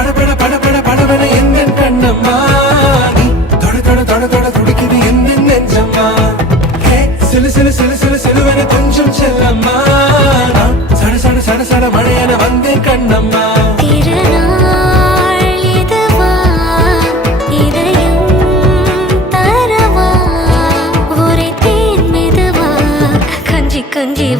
படபட படபட படபட எந்த கண்ணம்மா நீ தொட தொட தொட தொட துடிக்குது எந்த நெஞ்சம்மா ஹே சிலு சிலு சிலு சிலு சிலுவன கொஞ்சம் செல்லம்மா நான் சட சட சட சட மழையன வந்தேன் கண்ணம்மா திருநாள் இதுவா இதயம் தரவா ஒரே தேன் மெதுவா கஞ்சி கஞ்சி